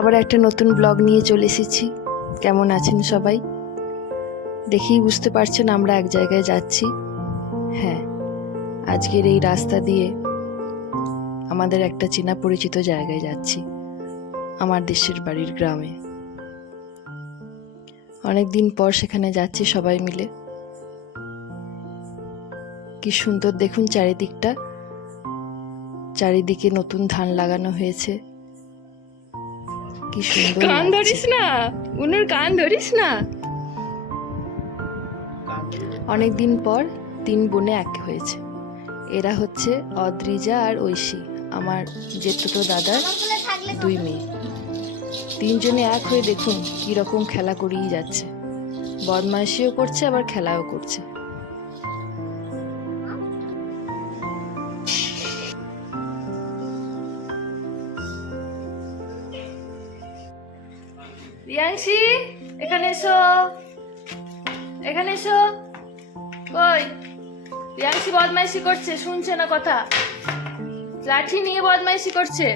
আবার একটা নতুন ব্লগ নিয়ে চলে এসেছি। কেমন আছেন সবাই? দেখেই বুঝতে পারছেন আমরা এক জায়গায় যাচ্ছি। হ্যাঁ, আজকের এই রাস্তা দিয়ে আমাদের একটা চেনা পরিচিত জায়গায় যাচ্ছি, আমার দেশের বাড়ির গ্রামে। অনেকদিন পর সেখানে যাচ্ছি সবাই মিলে। কি সুন্দর দেখুন চারিদিকটা, চারিদিকে নতুন ধান লাগানো হয়েছে। কি সুন্দর কান ধরিস না, উনুর কান ধরিস না। অনেকদিন পর 3 বোনে এক হয়েছে। এরা হচ্ছে অদ্রিজা আর ঐশী, আমার জেঠতো দাদার 2 মেয়ে। 3 জনে এক হয়ে দেখুন কি রকম খেলা করেই যাচ্ছে। বদমাইশিও করছে আবার খেলাও করছে। রিয়াংশি, এখানে এসো, এখানে এসো। কই? রিয়াংশি বদমাইশি করছে, শুনছে না কথা। লাঠি নিয়ে বদমাইশি করছে,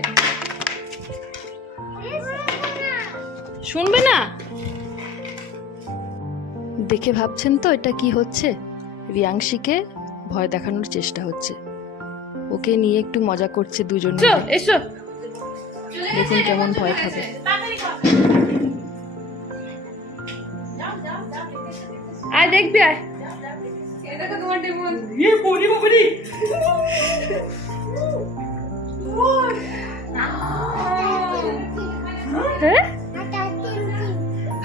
শুনবে না। দেখে ভাবছেন তো এটা কি হচ্ছে? রিয়াংশিকে ভয় দেখানোর চেষ্টা হচ্ছে। ওকে নিয়ে একটু মজা করছে দুজনে। এসো, দেখুন কেমন ভয় খাবে। আয় দেখবি, আয়।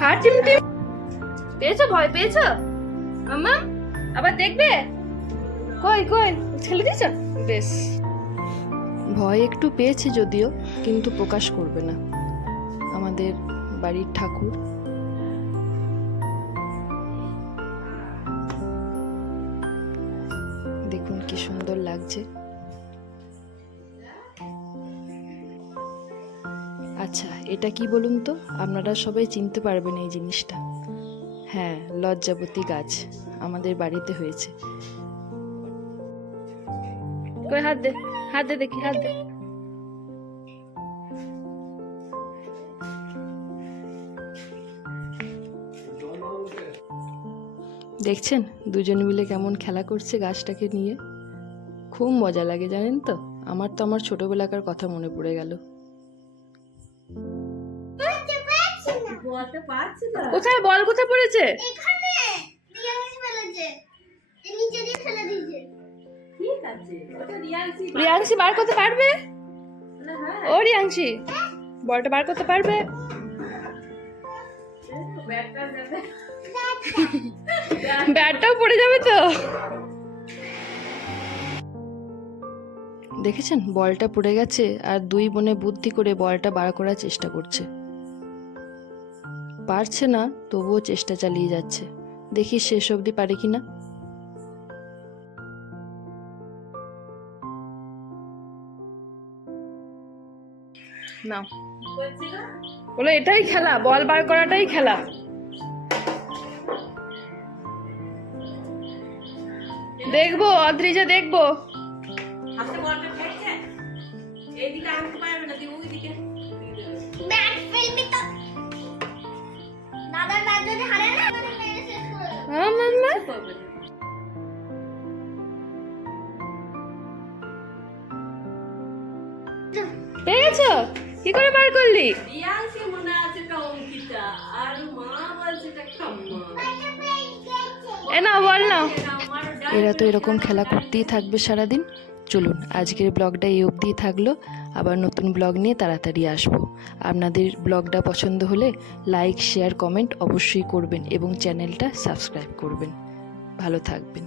হাত টিমটিম পেয়েছো? ভয় পেয়েছো মাম্মা? আবার দেখবে? কই কই ছেলে দিছ? বেশ। ভয় একটু পেয়েছে যদিও, কিন্তু প্রকাশ করবে না। আমাদের বাড়ির ঠাকুর। দেখুন কি সুন্দর লাগছে। আচ্ছা, এটা কি বলুন তো? আপনারা সবাই চিনতে পারবেন এই জিনিসটা। হ্যাঁ, লজ্জাবতী গাছ আমাদের বাড়িতে হয়েছে। কই হাত দে, হাত দে দেখি, হাত দে। দেখছেন দুজন মিলে কেমন খেলা করছে গাছটাকে নিয়ে। খুব মজা লাগে জানেন তো। আমার তো আমার ছোটবেলাকার কথা মনে পড়ে গেল। কোথায় বল? কোথায় পড়েছে? রিয়াংশি বার করতে পারবে? ও রিয়াংশি, বলটা বার করতে পারবে? ব্যাটটাও পড়ে যাবে তো। দেখেছেন বলটা পড়ে গেছে, আর 2 বোনে বুদ্ধি করে বলটা বার করার চেষ্টা করছে। পারছে না, তবুও চেষ্টা চালিয়ে যাচ্ছে। দেখি শেষ অবধি পারে কিনা। না, বলো এটাই খেলা, বল বার করাটাই খেলা। দেখবো অদ্রিজা, দেখবো। পেয়েছো? কি করে বার করলি? এ নাও, বল নাও। এরা তো এরকম খেলা করতেই থাকবে সারাদিন। চলুন আজকের ব্লগটা এই অবধিই থাকলো। আবার নতুন ব্লগ নিয়ে তাড়াতাড়ি আসবো। আপনাদের ব্লগটা পছন্দ হলে লাইক, শেয়ার, কমেন্ট অবশ্যই করবেন এবং চ্যানেলটা সাবস্ক্রাইব করবেন। ভালো থাকবেন।